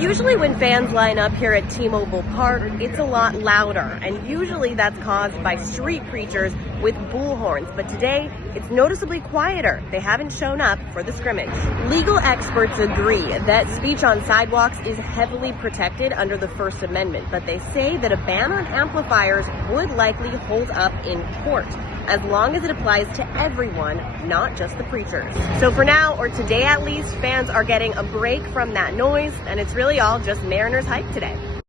Usually when fans line up here at T-Mobile Park, it's a lot louder, and usually that's caused by street preachers with bullhorns. But today, it's noticeably quieter. They haven't shown up for the scrimmage. Legal experts agree that speech on sidewalks is heavily protected under the First Amendment, but they say that a ban on amplifiers would likely hold up in court, as long as it applies to everyone, not just the preachers. So for now, or today at least, fans are getting a break from that noise, and it's really all just Mariners hype today.